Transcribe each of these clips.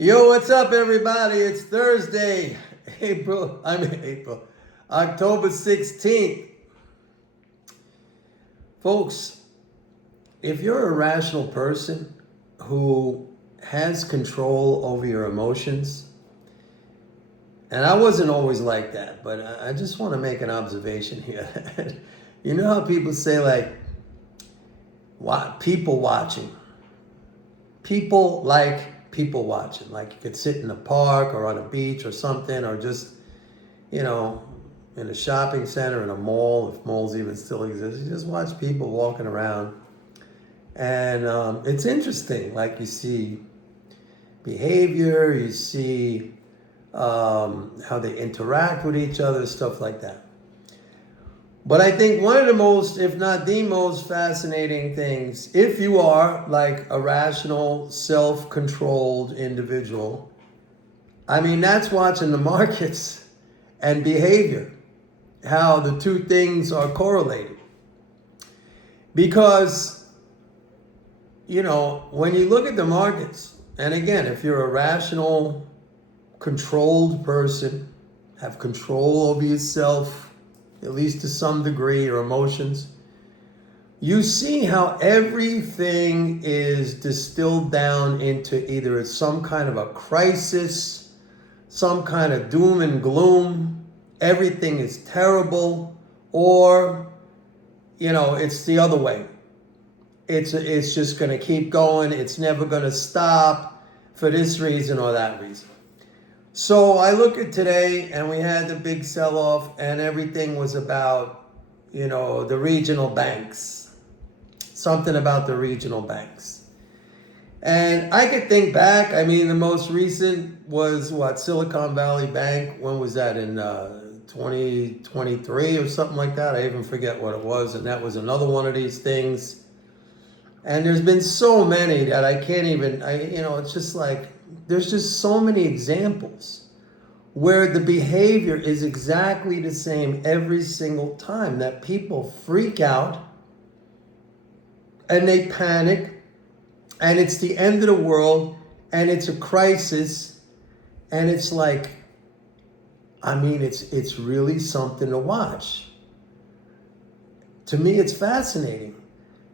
Yo, what's up, everybody? It's Thursday, October 16th. Folks, if you're a rational person who has control over your emotions, and I wasn't always like that, but I just want to make an observation here. You know how people say, like, people watching? People like people watching. Like you could sit in a park or on a beach or something, or just, in a shopping center, in a mall, if malls even still exist. You just watch people walking around. And it's interesting. Like you see behavior, you see how they interact with each other, stuff like that. But I think one of the most, if not the most fascinating things, if you are like a rational, self-controlled individual, that's watching the markets and behavior, how the two things are correlated. Because, when you look at the markets, and again, if you're a rational, controlled person, have control over yourself, at least to some degree, your emotions, you see how everything is distilled down into either it's some kind of a crisis, some kind of doom and gloom, everything is terrible, or, it's the other way. It's just going to keep going. It's never going to stop for this reason or that reason. So I look at today, and we had the big sell-off, and everything was about, the regional banks. Something about the regional banks. And I could think back, the most recent was Silicon Valley Bank. When was that? In 2023 or something like that? I even forget what it was. And that was another one of these things. And there's been so many that I can't even, it's just like, there's just so many examples where the behavior is exactly the same every single time, that people freak out and they panic, and it's the end of the world, and it's a crisis, and it's like, it's really something to watch. To me, it's fascinating.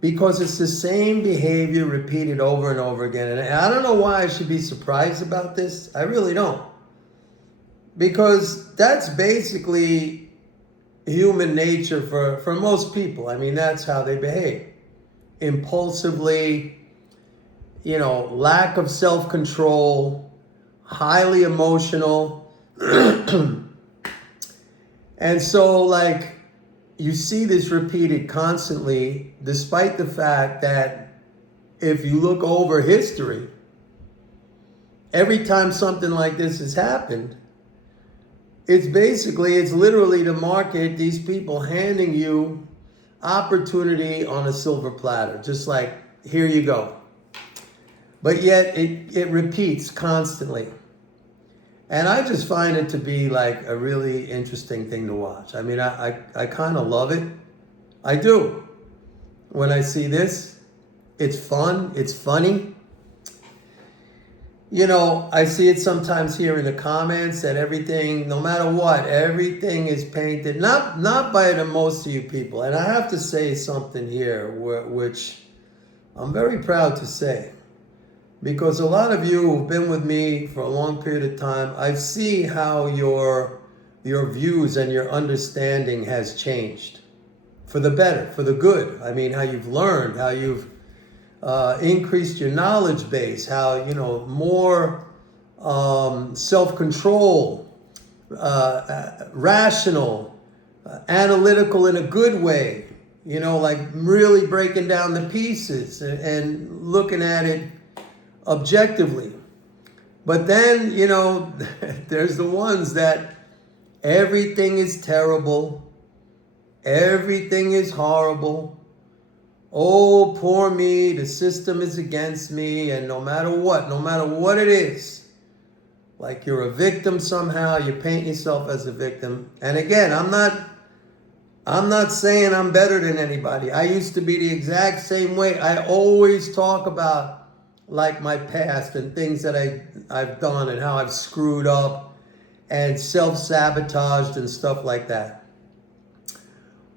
Because it's the same behavior repeated over and over again. And I don't know why I should be surprised about this. I really don't. Because that's basically human nature for most people. That's how they behave. Impulsively, lack of self-control, highly emotional. And so, you see this repeated constantly, despite the fact that if you look over history, every time something like this has happened, it's literally the market, these people handing you opportunity on a silver platter, just like, here you go. But yet it repeats constantly. And I just find it to be like a really interesting thing to watch. I kind of love it. I do. When I see this, it's fun. It's funny. I see it sometimes here in the comments that everything, no matter what, everything is painted, not by the most of you people. And I have to say something here, which I'm very proud to say. Because a lot of you who've been with me for a long period of time, I see how your views and your understanding has changed for the better, for the good. How you've learned, how you've increased your knowledge base, how, more self-control, rational, analytical in a good way, like really breaking down the pieces and looking at it objectively. But then, there's the ones that everything is terrible, everything is horrible. Oh, poor me, the system is against me, and no matter what it is, like you're a victim somehow, you paint yourself as a victim. And again, I'm not saying I'm better than anybody. I used to be the exact same way. I always talk about like my past and things that I've done and how I've screwed up and self-sabotaged and stuff like that.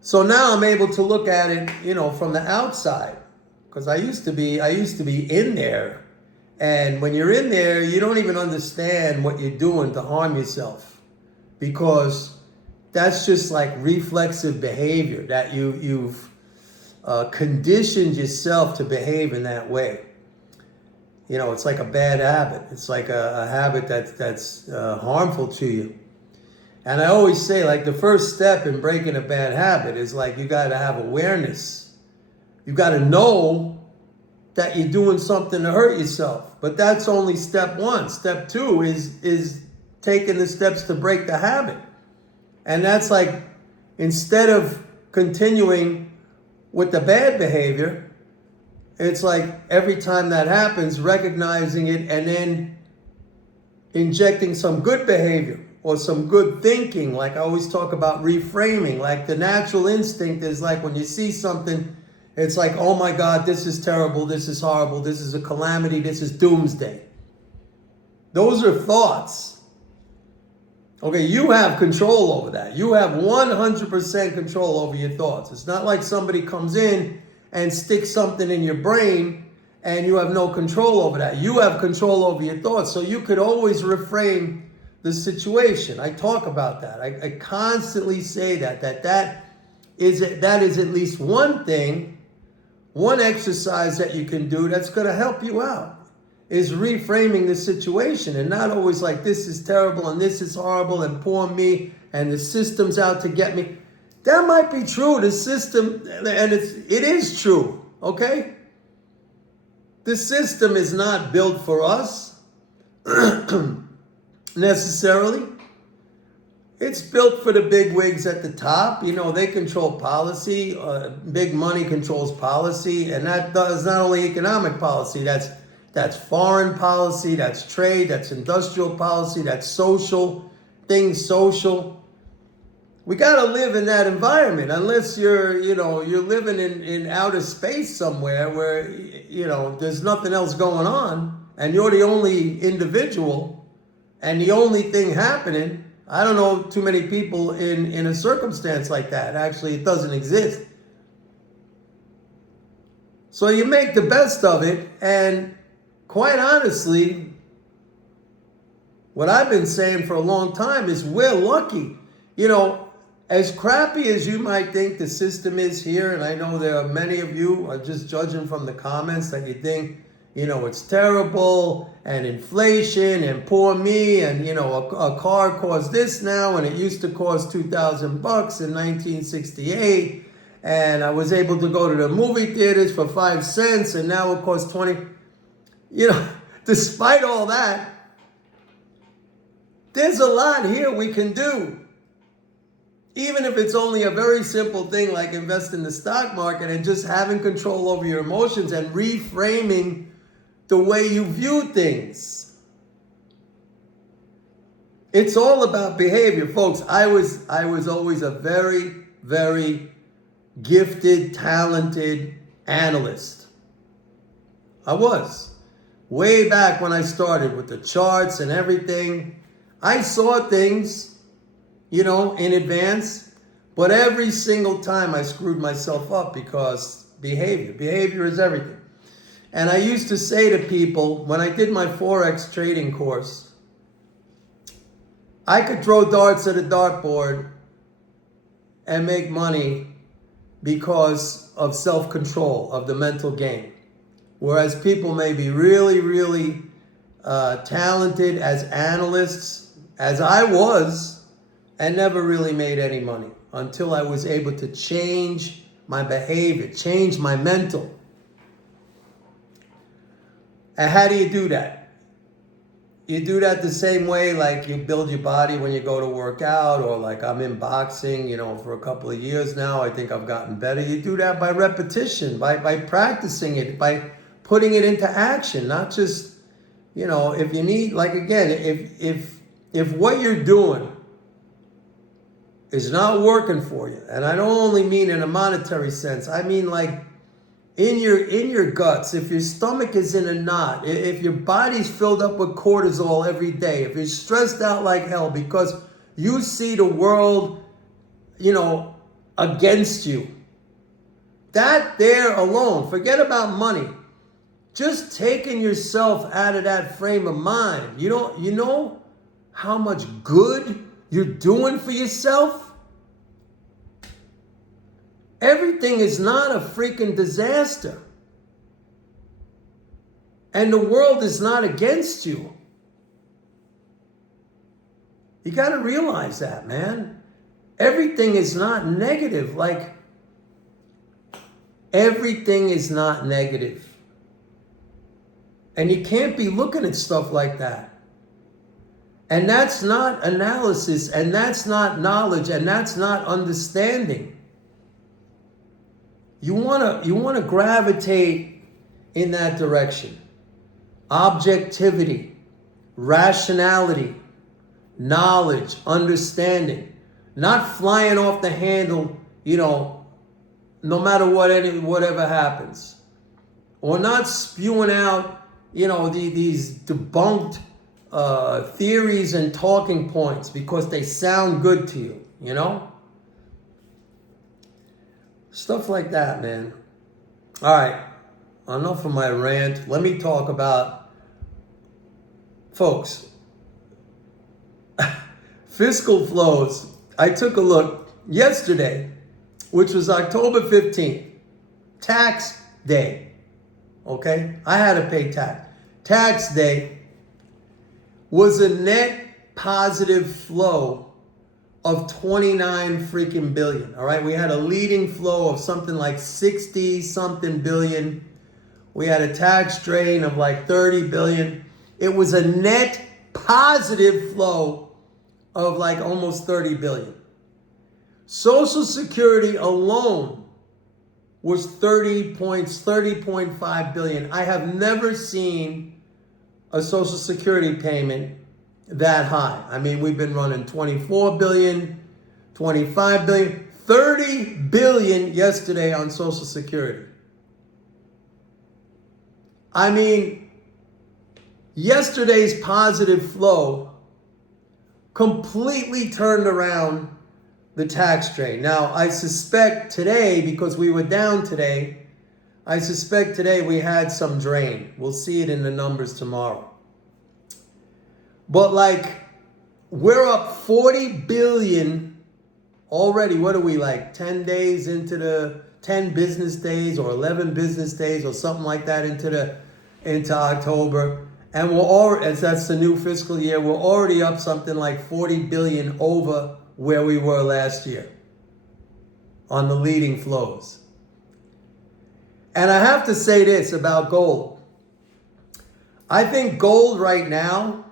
So now I'm able to look at it, from the outside, because I used to be in there. And when you're in there, you don't even understand what you're doing to harm yourself, because that's just like reflexive behavior that you've conditioned yourself to behave in that way. It's like a bad habit. It's like a habit that's harmful to you. And I always say, like, the first step in breaking a bad habit is like you got to have awareness. You got to know that you're doing something to hurt yourself. But that's only step one. Step two is taking the steps to break the habit. And that's like, instead of continuing with the bad behavior, it's like every time that happens, recognizing it and then injecting some good behavior or some good thinking. Like I always talk about reframing. Like the natural instinct is like when you see something, it's like, oh my God, this is terrible, this is horrible, this is a calamity, this is doomsday. Those are thoughts. Okay, you have control over that. You have 100% control over your thoughts. It's not like somebody comes in and sticks something in your brain and you have no control over that. You have control over your thoughts. So you could always reframe the situation. I talk about that. I constantly say that is at least one thing, one exercise that you can do that's going to help you out, is reframing the situation, and not always like, this is terrible and this is horrible and poor me and the system's out to get me. That might be true, the system, and it is true, okay? The system is not built for us necessarily. It's built for the big wigs at the top. They control policy. Big money controls policy, and that does not only economic policy, that's foreign policy, that's trade, that's industrial policy, that's social, things social. We got to live in that environment, unless you're living in outer space somewhere where, there's nothing else going on and you're the only individual and the only thing happening. I don't know too many people in a circumstance like that. Actually, it doesn't exist. So you make the best of it, and quite honestly, what I've been saying for a long time is we're lucky. As crappy as you might think the system is here, and I know there are many of you, just judging from the comments, that you think, it's terrible, and inflation, and poor me, and, a car costs this now, and it used to cost $2,000 in 1968, and I was able to go to the movie theaters for 5 cents, and now it costs 20. Despite all that, there's a lot here we can do. Even if it's only a very simple thing like invest in the stock market and just having control over your emotions and reframing the way you view things. It's all about behavior, folks. I was always a very, very gifted, talented analyst. I was. Way back when I started with the charts and everything, I saw things, in advance, but every single time I screwed myself up because behavior is everything. And I used to say to people, when I did my Forex trading course, I could throw darts at a dartboard and make money because of self-control, of the mental game. Whereas people may be really, really talented as analysts, as I was, and never really made any money until I was able to change my behavior, change my mental. And how do you do that? You do that the same way like you build your body when you go to work out, or like I'm in boxing, for a couple of years now. I think I've gotten better. You do that by repetition, by practicing it, by putting it into action, not just, if you need, like, again, if what you're doing is not working for you, and I don't only mean in a monetary sense, I mean like in your guts, if your stomach is in a knot, if your body's filled up with cortisol every day, if you're stressed out like hell because you see the world, against you, that there alone, forget about money, just taking yourself out of that frame of mind, you know how much good you're doing for yourself? Everything is not a freaking disaster. And the world is not against you. You got to realize that, man. Everything is not negative. Like, everything is not negative. And you can't be looking at stuff like that. And that's not analysis, and that's not knowledge, and that's not understanding. You wanna gravitate in that direction. Objectivity, rationality, knowledge, understanding. Not flying off the handle, no matter whatever happens. Or not spewing out, these debunked theories and talking points because they sound good to you, Stuff like that, man. All right, enough of my rant. Let me talk about, folks, fiscal flows. I took a look yesterday, which was October 15th, tax day. Okay? I had to pay tax. Tax day was a net positive flow of 29 freaking billion. All right, we had a leading flow of something like 60 something billion. We had a tax drain of like 30 billion. It was a net positive flow of like almost 30 billion. Social Security alone was 30.5 billion. I have never seen a Social Security payment that high. I mean, we've been running 24 billion, 25 billion, 30 billion yesterday on Social Security. I mean, yesterday's positive flow completely turned around the tax drain. Now, I suspect today, because we were down today, I suspect today we had some drain. We'll see it in the numbers tomorrow. But we're up 40 billion already. What are we, 10 days into the 10 business days or 11 business days or something like that into October. And we're already, as that's the new fiscal year, we're already up something like 40 billion over where we were last year on the leading flows. And I have to say this about gold. I think gold right now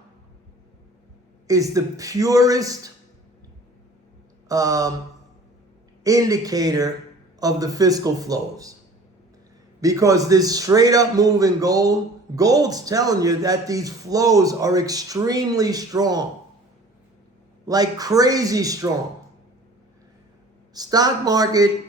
is the purest indicator of the fiscal flows. Because this straight up move in gold's telling you that these flows are extremely strong. Like crazy strong. Stock market,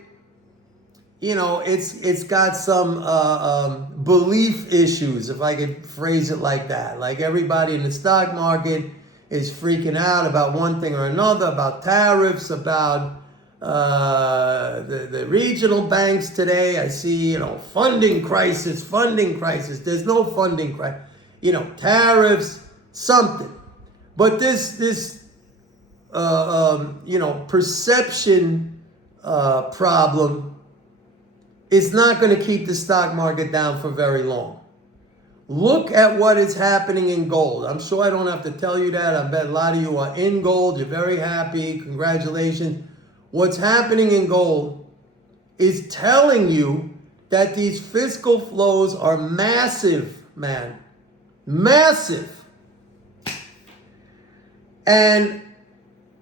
it's got some belief issues, if I could phrase it like that. Like everybody in the stock market is freaking out about one thing or another, about tariffs, about the regional banks today. I see, funding crisis. There's no funding crisis. Tariffs, something. But this perception problem is not going to keep the stock market down for very long. Look at what is happening in gold. I'm sure I don't have to tell you that. I bet a lot of you are in gold. You're very happy. Congratulations. What's happening in gold is telling you that these fiscal flows are massive, man. Massive. And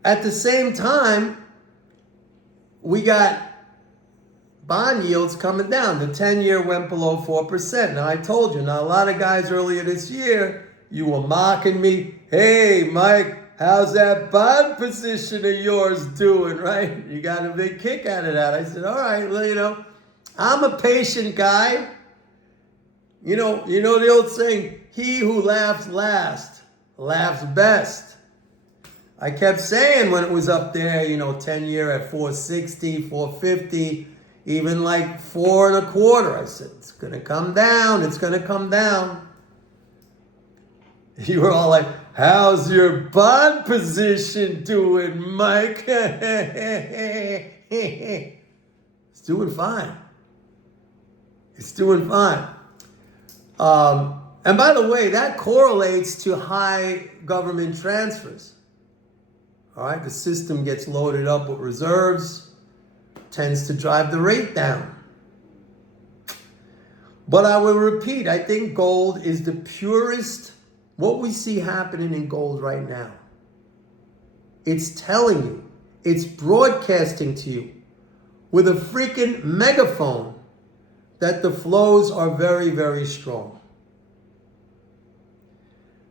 at the same time, we got bond yields coming down. The 10-year went below 4%. Now, I told you, a lot of guys earlier this year, you were mocking me. Hey, Mike, how's that bond position of yours doing, right? You got a big kick out of that. I said, all right, well, I'm a patient guy. You know the old saying, he who laughs last laughs best. I kept saying when it was up there, 10-year at 460, 450, even like 4.25. I said, it's going to come down. It's going to come down. You were all like, how's your bond position doing, Mike? It's doing fine. It's doing fine. And by the way, that correlates to high government transfers. All right, the system gets loaded up with reserves, tends to drive the rate down. But I will repeat, I think gold is the purest, what we see happening in gold right now. It's telling you, it's broadcasting to you with a freaking megaphone that the flows are very, very strong.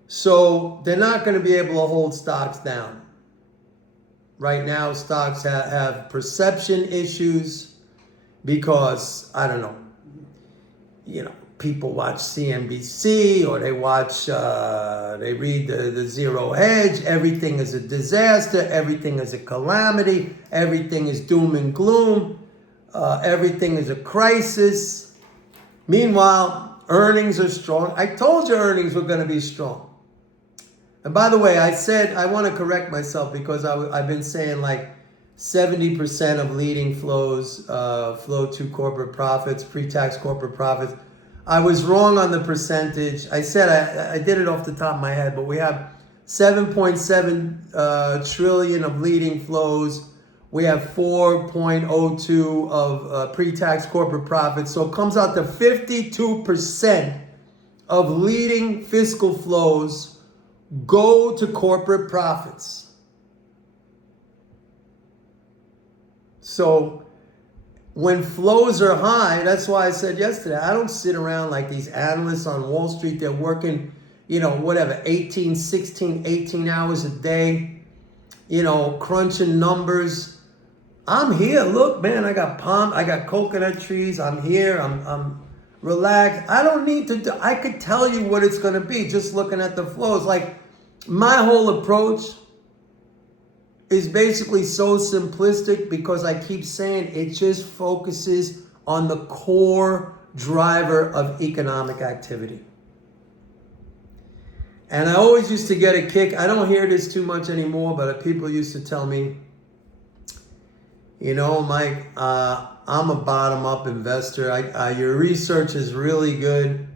So they're not going to be able to hold stocks down. Right now, stocks have perception issues because, I don't know, people watch CNBC or they read the Zero Hedge. Everything is a disaster. Everything is a calamity. Everything is doom and gloom. Everything is a crisis. Meanwhile, earnings are strong. I told you earnings were going to be strong. And by the way, I said, I want to correct myself because I've been saying like 70% of leading flows flow to corporate profits, pre-tax corporate profits. I was wrong on the percentage. I said I did it off the top of my head, but we have 7.7 trillion of leading flows. We have 4.02 of pre-tax corporate profits. So it comes out to 52% of leading fiscal flows go to corporate profits. So when flows are high, that's why I said yesterday, I don't sit around like these analysts on Wall Street. They're working, 18, 16, 18 hours a day, crunching numbers. I'm here. Look, man, I got coconut trees. I'm here. I'm relaxed. I don't need to I could tell you what it's going to be just looking at the flows. Like, my whole approach is basically so simplistic because I keep saying it just focuses on the core driver of economic activity. And I always used to get a kick. I don't hear this too much anymore, but people used to tell me, Mike, I'm a bottom-up investor. Your research is really good,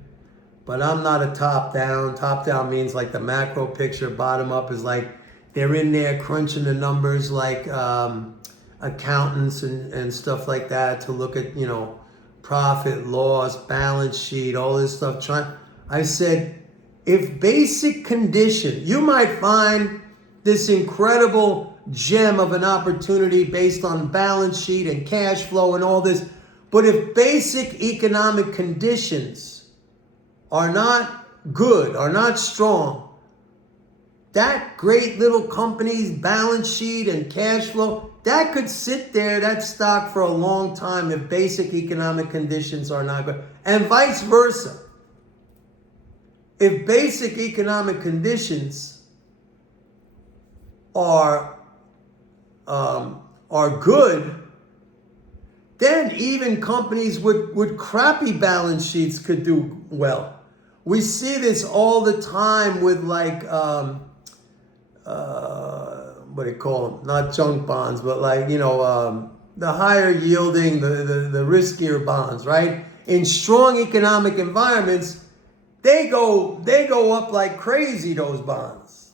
but I'm not a top-down. Top-down means like the macro picture. Bottom-up is like they're in there crunching the numbers like accountants and stuff like that to look at, profit, loss, balance sheet, all this stuff. I said, if basic condition, you might find this incredible gem of an opportunity based on balance sheet and cash flow and all this. But if basic economic conditions are not good, are not strong, that great little company's balance sheet and cash flow, that could sit there, that stock, for a long time if basic economic conditions are not good. And vice versa. If basic economic conditions are good, then even companies with crappy balance sheets could do well. We see this all the time with like, what do you call them? Not junk bonds, but like, the higher yielding, the riskier bonds, right? In strong economic environments, they go up like crazy, those bonds.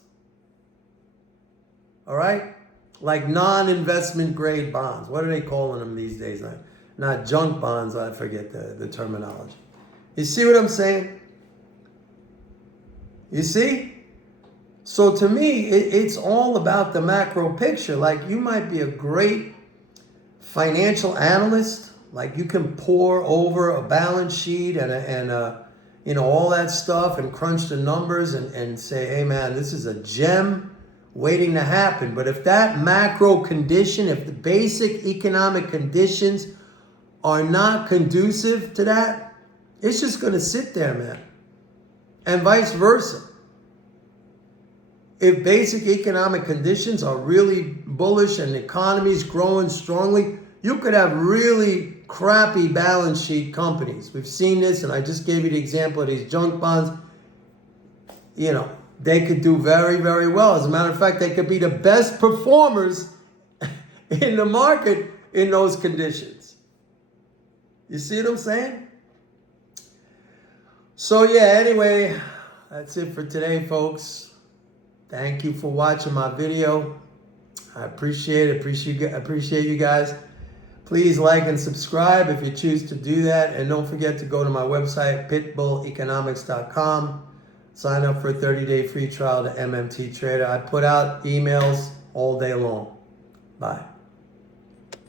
All right? Like non-investment grade bonds. What are they calling them these days? Not junk bonds, I forget the terminology. You see what I'm saying? You see? So to me, it's all about the macro picture. Like, you might be a great financial analyst. Like, you can pore over a balance sheet and all that stuff and crunch the numbers and say, hey man, this is a gem waiting to happen. But if that macro condition, if the basic economic conditions are not conducive to that, it's just going to sit there, man. And vice versa. If basic economic conditions are really bullish and the economy is growing strongly, you could have really crappy balance sheet companies. We've seen this, and I just gave you the example of these junk bonds. You know, they could do very, very well. As a matter of fact, they could be the best performers in the market in those conditions. You see what I'm saying? So yeah, anyway, that's it for today, folks. Thank you for watching my video. I appreciate you guys. Please like and subscribe if you choose to do that. And don't forget to go to my website, pitbulleconomics.com. Sign up for a 30-day free trial to MMT Trader. I put out emails all day long. Bye.